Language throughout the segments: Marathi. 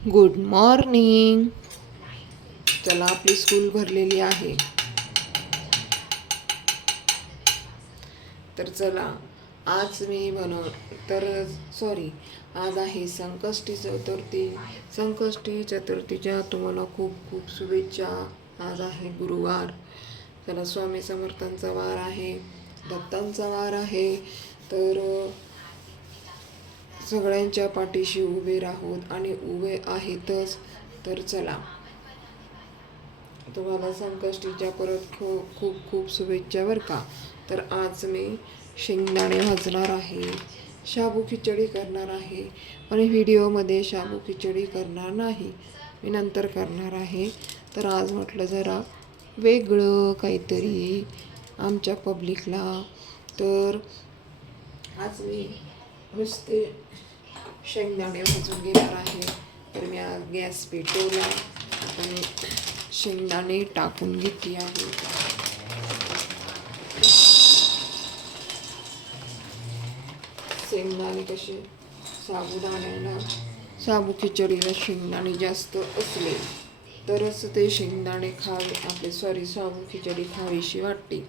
Good morning. चला, आपली स्कूल भरलेली आहे. तर चला, आज मी आज आहे संकष्टी चतुर्थी. संकष्टी चतुर्थीच्या तुम्हाला खूप खूप शुभेच्छा. आज आहे गुरुवार. चला, स्वामी समर्थांचा वार आहे, दत्तांचा वार आहे. तर सगळ्यांच्या पाठीशी उभे राहूत आणि उभे आहेतच. तर चला, तुम्हाला संकष्टीच्या परत खूप खूप खूप शुभेच्छा बरं का. तर आज मी शेंगदाणे भाजणार आहे, शाबू खिचडी करणार आहे. पण व्हिडिओमध्ये शाबू खिचडी करणार नाही, मी नंतर करणार आहे. तर आज म्हटलं जरा वेगळं काहीतरी आमच्या पब्लिकला. तर आज मी नुसते शेंगदाणे भाजून घेणार आहे. तर मी आज गॅस पेटवला आणि शेंगदाणे टाकून घेतली आहे. शेंगदाणे कसे शाबू खिचडीला शेंगदाणे जास्त असले तरच ते शेंगदाणे शाबू खिचडी खावीशी वाटते,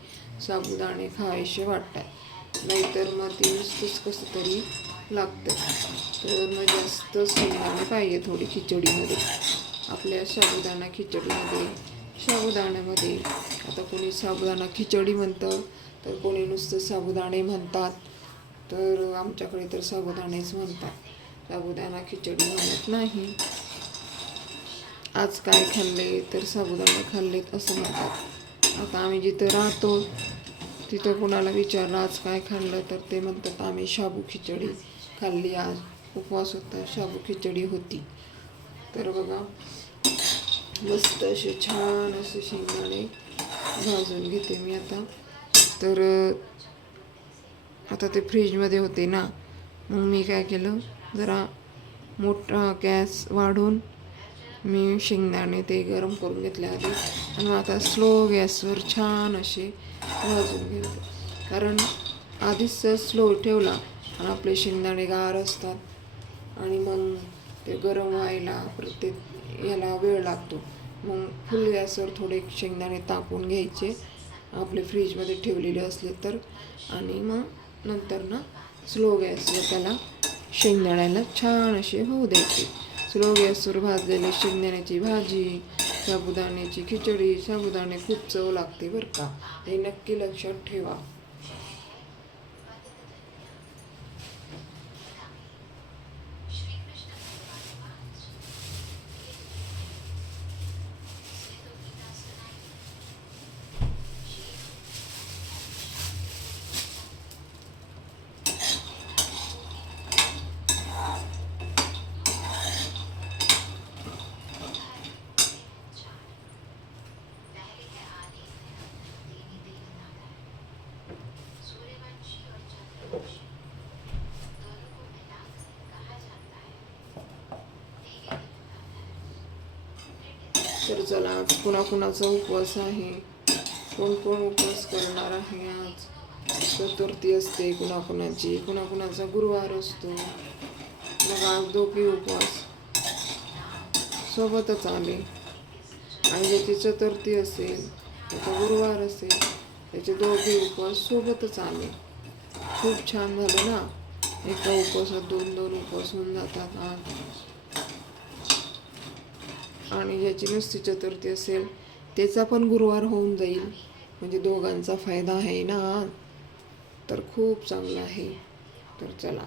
साबुदाणे खावीशी वाटतात. नाहीतर मग ती नुसतीच कसं तरी लागतं. तर मग जास्त शेंगदाणे पाहिजे थोडी खिचडीमध्ये. आपल्या साबुदाण्यामध्ये आता कोणी साबुदाणा खिचडी म्हणतं, तर कोणी नुसतं साबुदाणे म्हणतात. तर आमच्याकडे तर साबुदाणेच म्हणतात, साबुदाणा खिचडी म्हणत नाही. आज काय खाल्ले तर साबुदाणे खाल्लेत असं म्हणतात. आता आम्ही जिथं राहतो तिथं कोणाला विचारलं आज काय खाल्लं, तर ते म्हणतात आम्ही शाबू खिचडी खाल्ली. आज उपवास होता, शाबू खिचडी होती. तर बघा, मस्त असे छान असे शेंगदाणे भाजून घेते मी आता. तर आता ते फ्रीजमध्ये होते ना, मग मी काय केलं, जरा मोठा गॅस वाढून मी शेंगदाणे ते गरम करून घेतले आधी. आणि आता स्लो गॅसवर छान असे भाजून घेते. कारण आधीच स्लो ठेवला आणि आपले शेंगदाणे गार असतात आणि मग ते गरम व्हायला प्रत्येक याला वेळ लागतो. मग फुल गॅसवर थोडे शेंगदाणे तापून घ्यायचे आपले फ्रीजमध्ये ठेवलेले असले तर. आणि मग नंतर ना स्लो गॅसवर त्याला शेंगदाण्याला छान असे होऊ द्यायचे. स्लो गॅसवर भाजलेले शेंगदाण्याची भाजी, साबुदाण्याची खिचडी, साबुदाणे खूप चव लागते बरं का, हे नक्की लक्षात ठेवा. तर चला, आज कुणाकुणाचा उपवास आहे, कोण कोण उपवास करणार आहे. आज चतुर्थी असते कुणाकुणाची, कुणाकुणाचा गुरुवार असतो. मग आज दोघे उपवास सोबतच आले. आणि ज्याची चतुर्थी असेल, त्याचा गुरुवार असेल, त्याचे दोघे उपवास सोबतच आले. खूप छान झालं ना, एका उपवासात दोन दोन उपवास होऊन जातात आज. आणि ज्याची नुसती चतुर्थी असेल त्याचा पण गुरुवार होऊन जाईल, म्हणजे दोघांचा फायदा आहे ना. तर खूप चांगलं आहे. तर चला,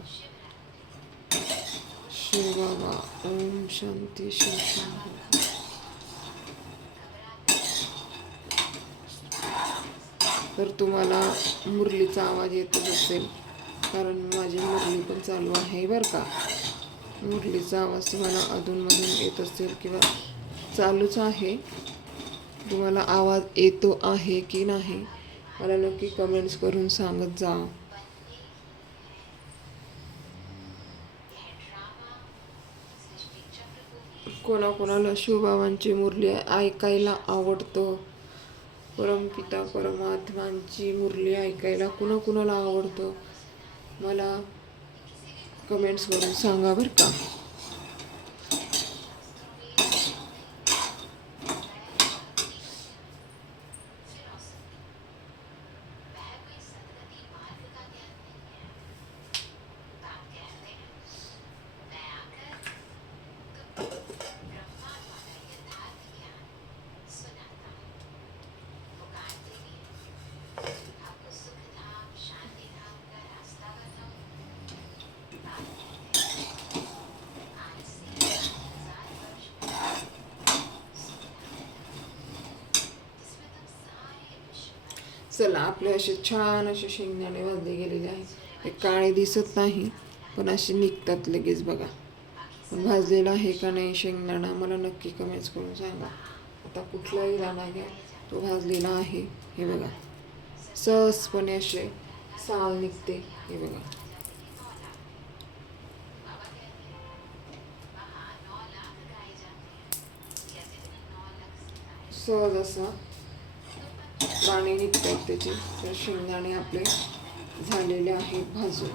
शिवबाबा ओम शांती शिव. तर तुम्हाला मुरलीचा आवाज येतच असेल, कारण माझी मुरली पण चालू आहे बरं का. मुरलीचा आवाज तुम्हाला अधूनमधून येत असेल किंवा चालूच आहे. तुम्हाला आवाज येतो आहे की नाही मला नक्की कमेंट्स करून सांगत जा. कोणाकोणाला शिवबाबांची मुरली ऐकायला आवडतं, परमपिता परमात्मांची मुरली ऐकायला कुणाकुणाला आवडतं मला कमेंट्स करून सांगा बरं का. चला, आपले असे छान असे शेंगदाणे भाजले गेलेले आहेत. ते काळे दिसत नाही पण असे निघतात लगेच बघा. पण भाजलेला आहे का नाही शेंगदाणा मला नक्की कमेंट्स करून सांगा. आता कुठलाही दाणा घ्या, तो भाजलेला आहे. हे बघा, सहजपणे असे साल निघते. हे बघा, सहज असा दाणे निघतात त्याचे. तर शेंगदाणे आपले झालेले आहेत भाजून.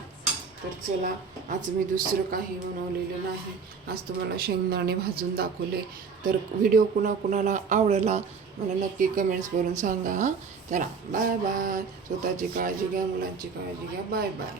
तर चला, आज मी दुसरं काही बनवलेलं नाही. आज तुम्हाला शेंगदाणे भाजून दाखवले. तर व्हिडिओ कुणाकुणाला आवडला मला नक्की कमेंट्स करून सांगा. चला, बाय बाय. स्वतःची काळजी घ्या, मुलांची काळजी घ्या. Bye bye.